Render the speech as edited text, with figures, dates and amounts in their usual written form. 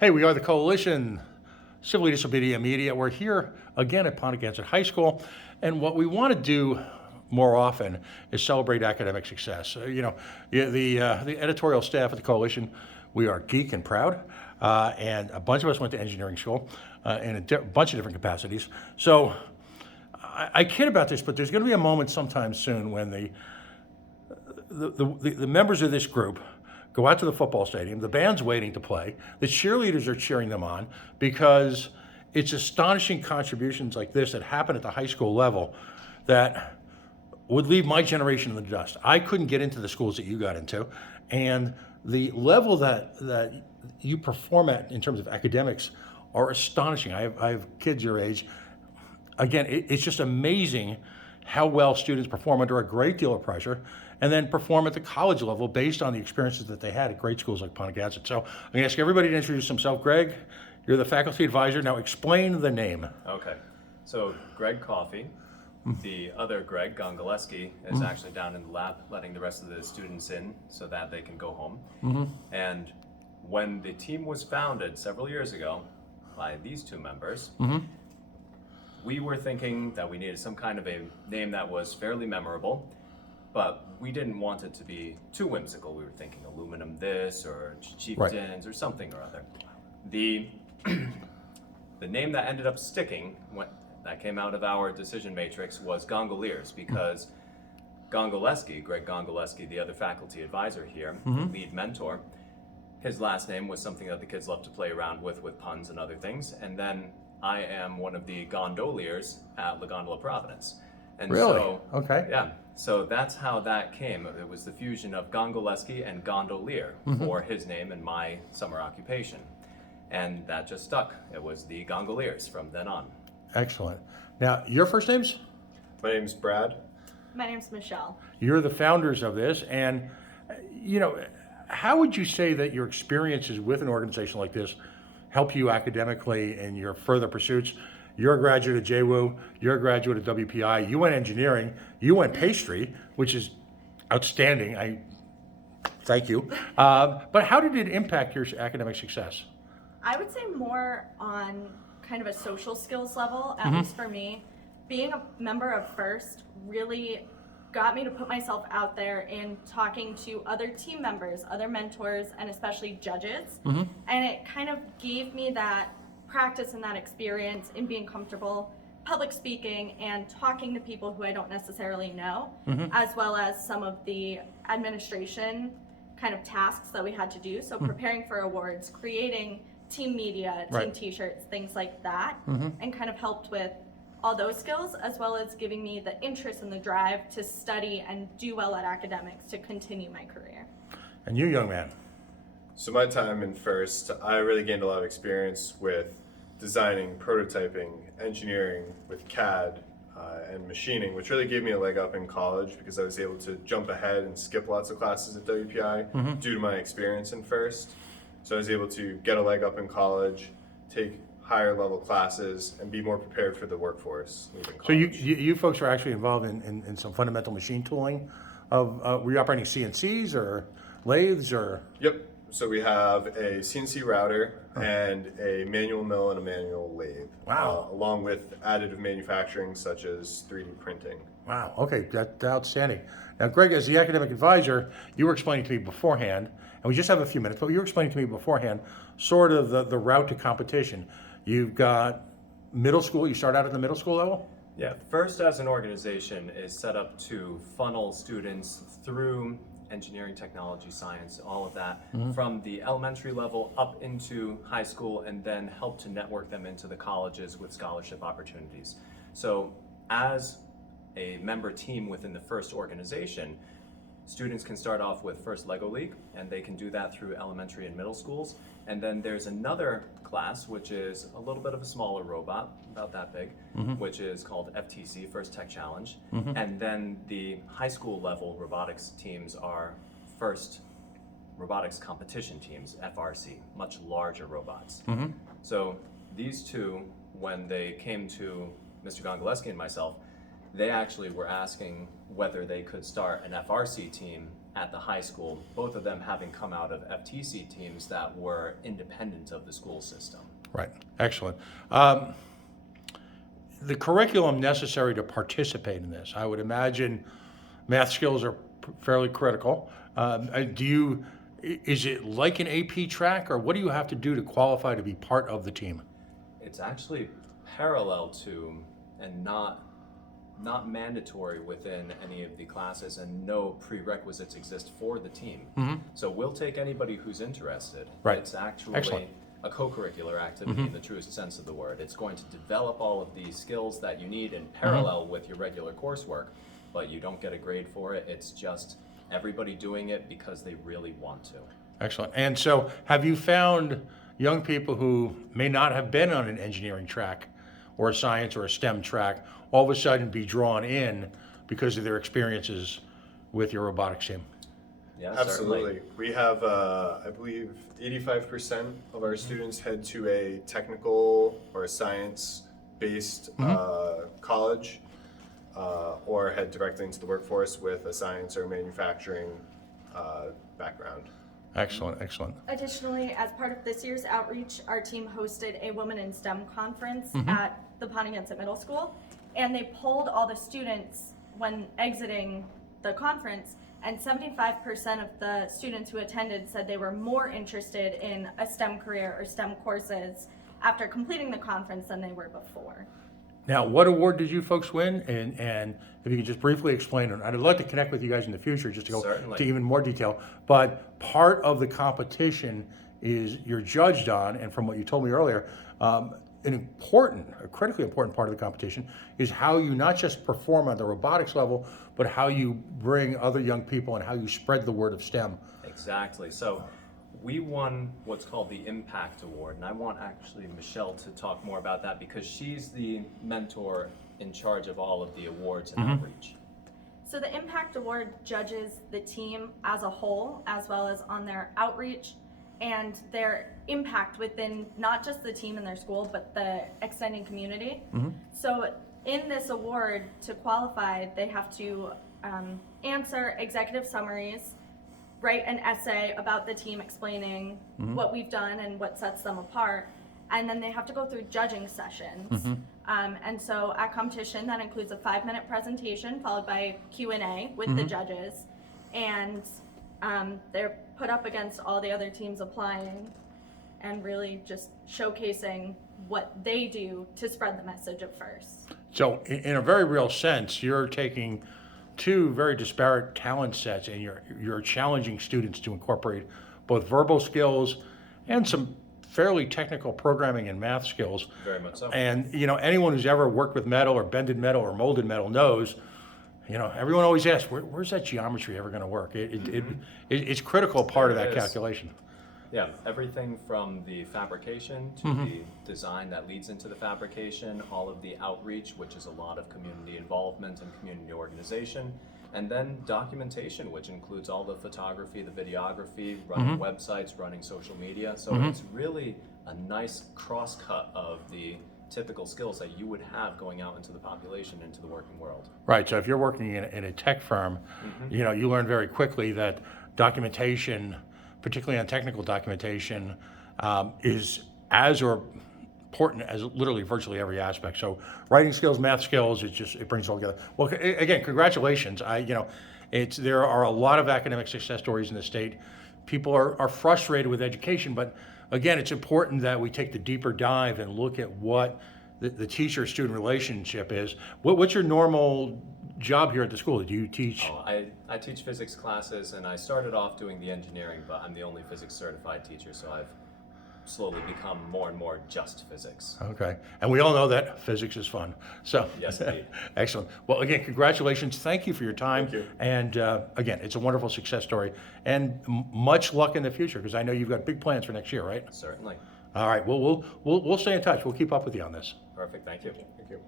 Hey, we are the Coalition, Civilly Disobedient Media. We're here again at Ponagansett High School, and what we want to do more often is celebrate academic success. The editorial staff at the Coalition, we are geek and proud, and a bunch of us went to engineering school in a bunch of different capacities. So I kid about this, but there's going to be a moment sometime soon when the members of this group go out to the football stadium, the band's waiting to play, the cheerleaders are cheering them on because it's astonishing contributions like this that happen at the high school level that would leave my generation in the dust. I couldn't get into the schools that you got into, and the level that you perform at in terms of academics are astonishing. I have kids your age. Again, it's just amazing how well students perform under a great deal of pressure and then perform at the college level based on the experiences that they had at great schools like Ponagansett. So I'm going to ask everybody to introduce themselves. Greg, you're the faculty advisor. Now explain the name. Okay, so Greg Coffey, the other Greg Gongaleski, is actually down in the lab letting the rest of the students in so that they can go home. And when the team was founded several years ago by these two members, we were thinking that we needed some kind of a name that was fairly memorable, but we didn't want it to be too whimsical. We were thinking aluminum this or chieftains or something or other. The name that ended up sticking, that came out of our decision matrix, was Gongoliers, because Gongaleski, Greg Gongaleski, the other faculty advisor here, lead mentor, his last name was something that the kids love to play around with puns and other things. And then I am one of the gondoliers at La Gondola Providence. And Really? So, okay. Yeah. So that's how that came. It was the fusion of Gongaleski and gondolier for his name and my summer occupation. And that just stuck. It was the Gongoliers from then on. Excellent. Now, your first names? My name's Brad. My name's Michelle. You're the founders of this, and how would you say that your experiences with an organization like this help you academically in your further pursuits? You're a graduate of JWU, you're a graduate of WPI, you went engineering, you went pastry, which is outstanding. Thank you. But how did it impact your academic success? I would say more on kind of a social skills level, at least for me. Being a member of FIRST really got me to put myself out there in talking to other team members, other mentors, and especially judges. And it kind of gave me that practice and that experience in being comfortable public speaking and talking to people who I don't necessarily know, as well as some of the administration kind of tasks that we had to do. So preparing for awards, creating team media, team t-shirts, things like that, and kind of helped with all those skills, as well as giving me the interest and the drive to study and do well at academics to continue my career. And you, young man? So my time in FIRST, I really gained a lot of experience with designing, prototyping, engineering with CAD and machining, which really gave me a leg up in college because I was able to jump ahead and skip lots of classes at WPI due to my experience in FIRST. So I was able to get a leg up in college, take higher level classes, and be more prepared for the workforce leaving So college. you folks are actually involved in some fundamental machine tooling were you operating CNCs or lathes or? Yep. So we have a CNC router and a manual mill and a manual lathe. Wow. Along with additive manufacturing such as 3D printing. Wow, okay, that's outstanding. Now, Greg, as the academic advisor, you were explaining to me beforehand, and we just have a few minutes, but you were explaining to me beforehand sort of the route to competition. You've got middle school, you start out at the middle school level? Yeah, FIRST as an organization is set up to funnel students through engineering, technology, science, all of that, from the elementary level up into high school, and then help to network them into the colleges with scholarship opportunities. So as a member team within the FIRST organization, students can start off with FIRST Lego League, and they can do that through elementary and middle schools. And then there's another class, which is a little bit of a smaller robot, about that big, which is called FTC, First Tech Challenge. And then the high school level robotics teams are FIRST Robotics Competition Teams, FRC, much larger robots. So these two, when they came to Mr. Gongaleski and myself, they actually were asking whether they could start an FRC team at the high school, both of them having come out of FTC teams that were independent of the school system. Right, excellent. The curriculum necessary to participate in this, I would imagine math skills are fairly critical. Is it like an AP track, or what do you have to do to qualify to be part of the team? It's actually parallel to and not mandatory within any of the classes, and no prerequisites exist for the team. So we'll take anybody who's interested. Right. It's actually Excellent. a co-curricular activity in the truest sense of the word. It's going to develop all of the skills that you need in parallel with your regular coursework, but you don't get a grade for it. It's just everybody doing it because they really want to. Excellent. And so have you found young people who may not have been on an engineering track or a science or a STEM track all of a sudden be drawn in because of their experiences with your robotics team? Yeah, Absolutely. certainly. We have, I believe, 85% of our students head to a technical or a science-based college, or head directly into the workforce with a science or manufacturing background. Excellent, excellent. Additionally, as part of this year's outreach, our team hosted a Women in STEM conference at the Ponagansett Middle School, and they polled all the students when exiting the conference, and 75% of the students who attended said they were more interested in a STEM career or STEM courses after completing the conference than they were before. Now, what award did you folks win? And if you could just briefly explain it. I'd love to connect with you guys in the future just to go Certainly. to even more detail. But part of the competition is you're judged on, and from what you told me earlier, a critically important part of the competition is how you not just perform on the robotics level, but how you bring other young people and how you spread the word of STEM. Exactly. So we won what's called the Impact Award, and I want actually Michelle to talk more about that because she's the mentor in charge of all of the awards and outreach. So the Impact Award judges the team as a whole, as well as on their outreach and their impact within not just the team and their school, but the extending community. So in this award, to qualify, they have to answer executive summaries, write an essay about the team explaining what we've done and what sets them apart, and then they have to go through judging sessions. And so at competition, that includes a 5-minute presentation followed by Q&A with the judges, and they're put up against all the other teams applying and really just showcasing what they do to spread the message of FIRST. So in a very real sense, you're taking two very disparate talent sets and you're challenging students to incorporate both verbal skills and some fairly technical programming and math skills. Very much so. And anyone who's ever worked with metal or bended metal or molded metal knows, everyone always asks, where's that geometry ever going to work? It's critical part of that It is. calculation. Yeah, everything from the fabrication to the design that leads into the fabrication, all of the outreach, which is a lot of community involvement and community organization, and then documentation, which includes all the photography, the videography, running websites, running social media. So it's really a nice cross-cut of the typical skills that you would have going out into the population, into the working world. Right, so if you're working in a tech firm, you learn very quickly that documentation, particularly on technical documentation, is as or important as literally virtually every aspect. So writing skills, math skills, it brings it all together. Well, again, congratulations. There are a lot of academic success stories in the state. People are frustrated with education, but again, it's important that we take the deeper dive and look at what the teacher-student relationship is. What's your normal job here at the school? Do you teach? Oh, I teach physics classes, and I started off doing the engineering, but I'm the only physics certified teacher, so I've slowly become more and more just physics. Okay, and we all know that physics is fun. So Yes, indeed. Excellent. Well, again, congratulations. Thank you for your time. Thank you. And again, it's a wonderful success story. And much luck in the future, because I know you've got big plans for next year, right? Certainly. All right. Well, we'll stay in touch. We'll keep up with you on this. Perfect. Thank you. Thank you.